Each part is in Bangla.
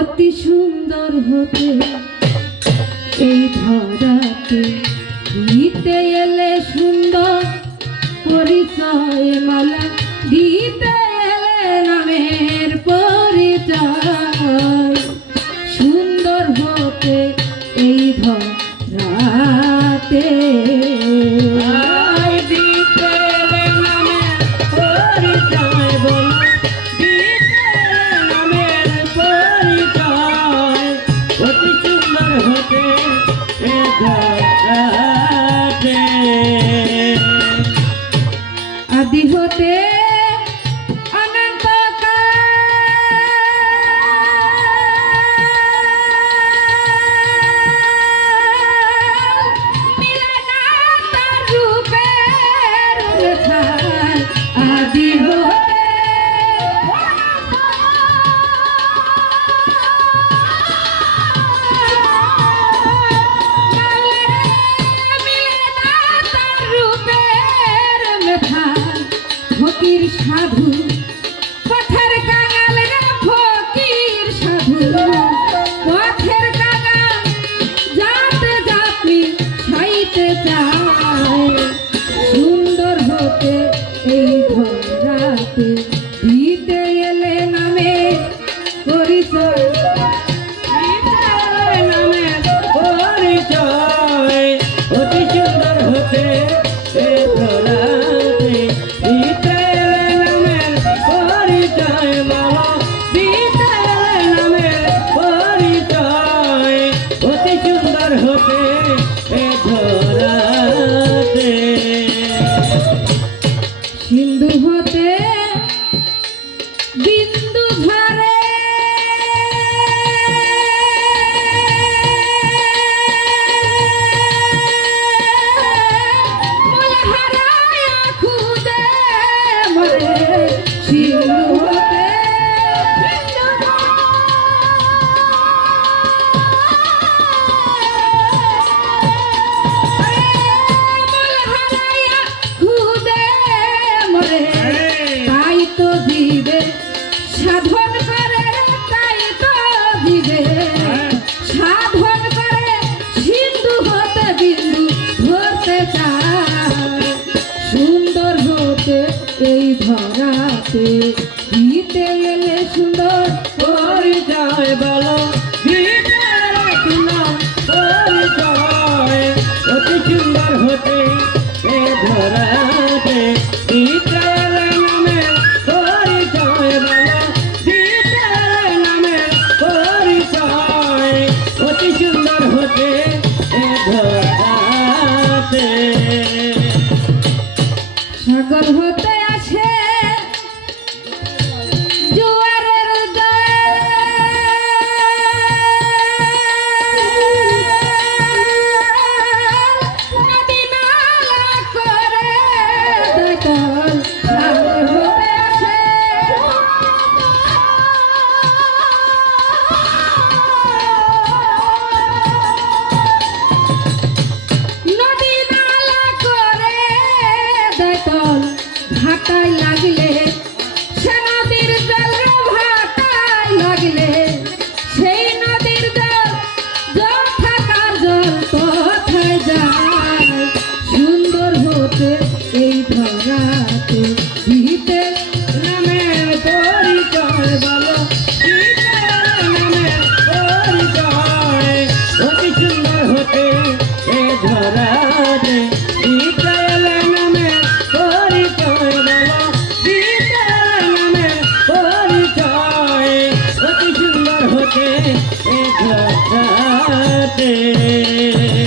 অতি সুন্দর হতে এই ধরাতে দিতে এলে সুন্দর পরিচয় মালা দিতে এলে নামের পরিচয় সুন্দর হতে এই ধরাতে আদি হতে ফকির সাধু পথের কাঙাল রে ফকির সাধু পথের কাঙাল যাতে যাত্রী ছাইতে চায় সুন্দর হতে এই ধরাতে দিতে এলে নামে পরিচয় নামে পরিচয় অতি সুন্দর হতে এই ধরাতে সিন্ধু হতে বিন্দু ঝরে খুদে মরে সিন্ধু হতে সাধন করে তাই তো দিবে সাধন করে সিন্ধু হতে বিন্দু ধরতে চায় সুন্দর হতে এই ধরাতে দিতে এলে সুন্দর পরিচয় বলো দিতে এলে সুন্দর পরিচয় অতি সুন্দর হতে এই ধরাতে দিতে এলে নামের পরিচয় বলো অতি সুন্দর হতে ধরাতে ধরাতে বিদ্যাল নামে পরিচয় বলো বিদ্যাল নামে পরিচয় অতি সুন্দর হতে এ ধরাতে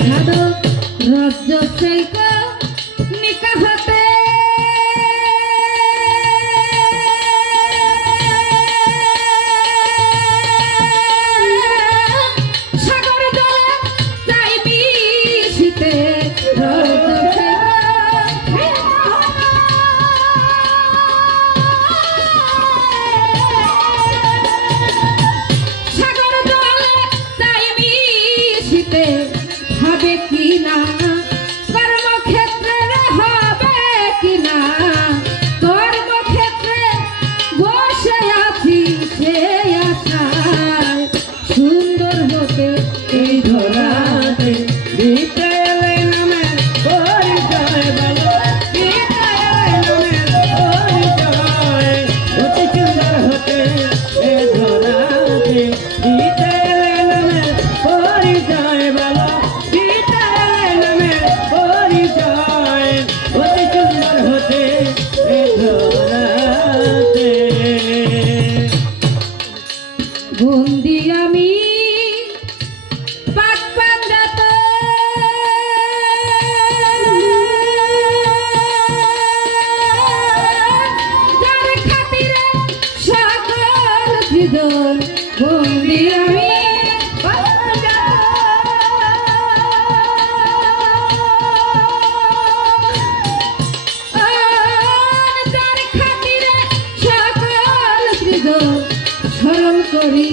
সাধক রজ্জ শৈক নিকাহতে সাগর জলে যাই মিশিতে রজ্জ সাগর জলে যাই মিশিতে হবে কি না কর্মক্ষেত্রে হবে কি না কর্মক্ষেত্রে বসে আছি সে আশায় সুন্দর হতে এই ধরাতে বিদ্যাল নামে পরিচয় বলো বিদ্যাল নামে পরিচয় অতি সুন্দর হতে এ ধরাতে বিদ্যাল নামে পরিচয় বলো বিদ্যাল নামে পরিচয় অতি সুন্দর হতে এ ধরাতে বন্দি আমি পাক পাঞ্জাত যার খাতিরে সকল সৃজন বন্দি আমি পাক পাঞ্জাত যার খাতিরে সকল সৃজন স্মরণ করি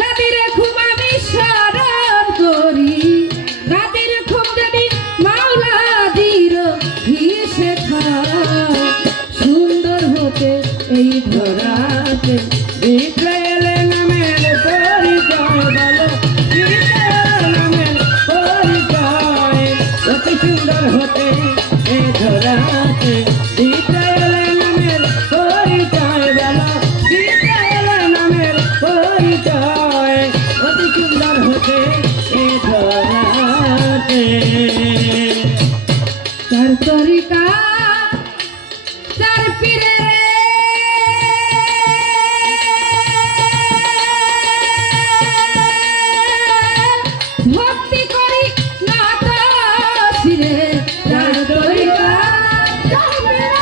দাদিরে খুব আমি স্মরণ করি দাদির খুব যদি মাওলা দির হিসে সুন্দর হতে এই ধরাতে বিদ্যাল নামের পরিচয় বলো বিদ্যাল নামের পরিচয় অতি সুন্দর হতে এ ধরাতে বিদ্যাল নামের পরিচয় বলো বিদ্যাল নামের পরিচয় অতি সুন্দর হতে এ ধরাতে তার তরিকা তার পীরে ভক্তি করি না তো শিরে তার তরিকা তার পীরে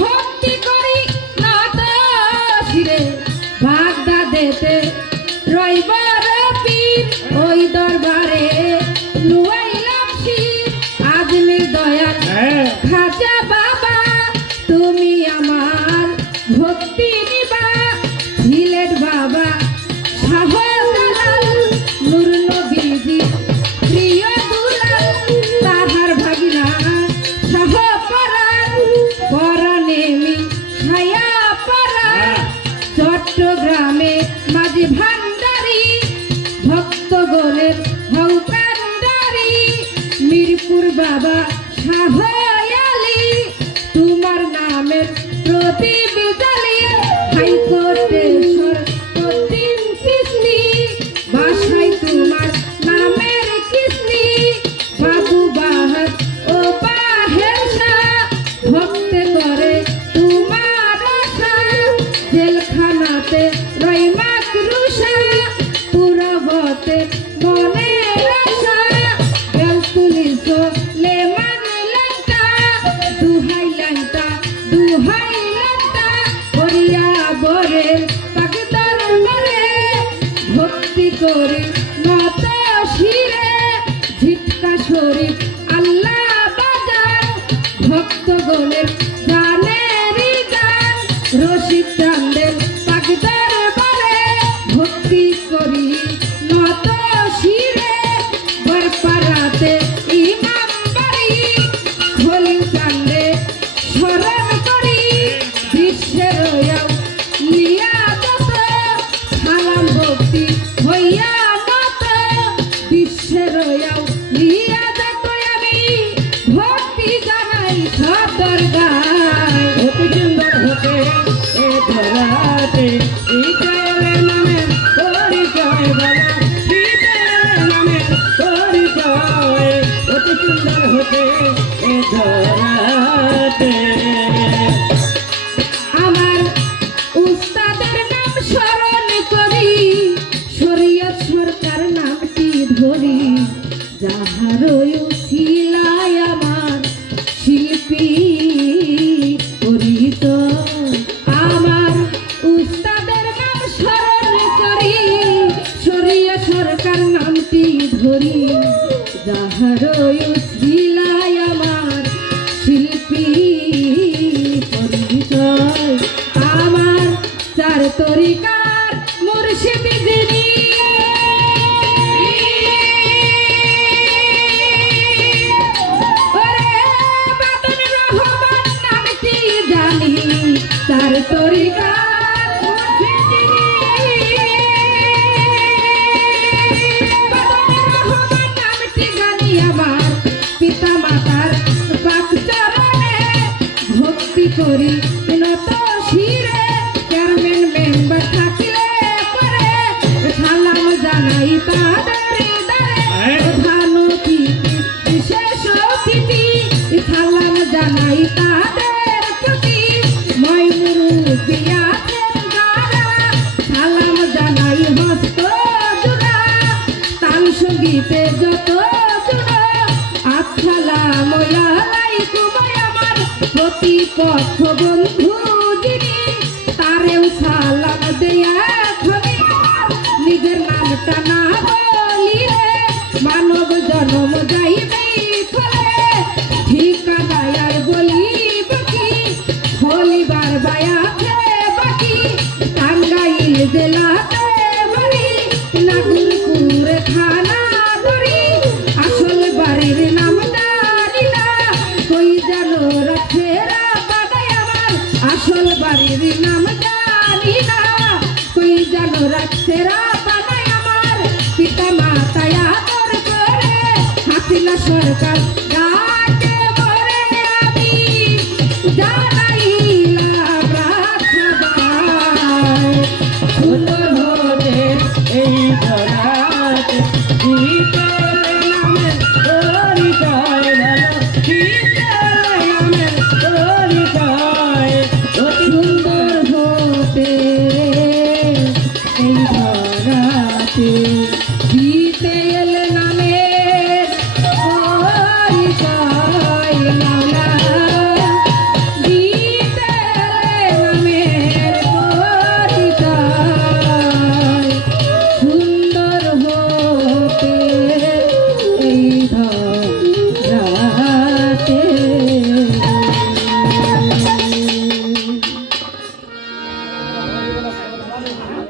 ভক্তি করি না তো শিরে বাগদাদেতে রইবার পীর ওই দরবারে লুয়াইলাম শির আজমির দয়াল খাজা বাবা তুমি আমার ভক্তি নিবা সিলেট বাবা শাহজালাল নূর নবীজি প্রিয় দুলাল তাহার ভাগিনা শাহ পরাণ পরাণেমি ছায়া পরাণ চট্টগ্রামে মাঝি ভান্ডারি ভক্তগণের হৌকান্ডারি মিরপুর বাবা শাহ আলী তোমার নামের প্রদীপ জ্বালিয়ে হাইকোর্টেশ্বর প্রতিম কৃষ্ণি বাসায় তোমার নামের কৃষ্ণি বাবু বাহার ও বাহের শাহ ভক্তে করে তোমার আশা জেলখানাতে রই মাকরুষা পুরবতে মনের আশা বেলতুলিস লেমান লঙ্কা দুহাই লঙ্কা করিয়া বরে পাগদার মরে ভক্তি করে নত শিরে ঝিটকা শরীফ আল্লাহ বাজান ভক্তগণের জানেরই গান রশিদ চান্দের পাগদার বরে ভক্তি করি নত শিরে বরপাড়াতে ইমাম বাড়ি হলি চান্দে স্মরণ করি বিশ্বের লিয়া যত সালাম ভক্তি হইয়া নত বিশ্বের লিয়া যত আমি ভক্তি জানাই সদর গায় অতি সুন্দর হতে এ ধরাতে বিদ্যাল নামের নামটি ধরি যাহার শিলায় আমার শিল্পী পরিচয় আমার চার তরিকার মুর্শিদ যিনি ওরে বাদন রহমান নামটি জানি চার তরিকার মুর্শিদ যিনি বাদন রহমান নামটি জানি আমার পিতা মাতার পাক চরণে ভক্তি করি নত শিরে চেয়ারম্যান মেম্বার থাকিলে পরে সালাম জানাই তাদের দ্বারে প্রধান অতিথি বিশেষ অতিথি সালাম জানাই তাদের প্রতি ময়মুরুব্বি আছেন যারা সালাম জানাই হস্ত জোড়া তাল সঙ্গীতে যত জোড়া আসসালামু আলাইকুম আমার প্রতিপক্ষ বন্ধু যিনি তারেও সালাম দেয়া খবি নিজের নামটা না বলিলে মানব জন্ম যাইবে ফলে ঠিকানা আর বলিব কি বলিবার বায়াছে বাকি টাঙ্গাইল জেলাতে বাড়ি নাগরপুর থানা ধরি আসল বাড়ির নাম জানি না কই যেন রাখেরা বাদায় আমার আসল বাড়ির নাম জানি না কই যেন রাখেরা বাদায় আমার পিতা মাতায় আদর করে হাসিনা সরকার ডাকে মরে আমি জানাইলাম রাখাবাই সুন্দর হতে এই ধরাতে শীতল নামে পরিচয় ভালো শীতল নামে পরিচয় অতি সুন্দর হতে এই ধরাতে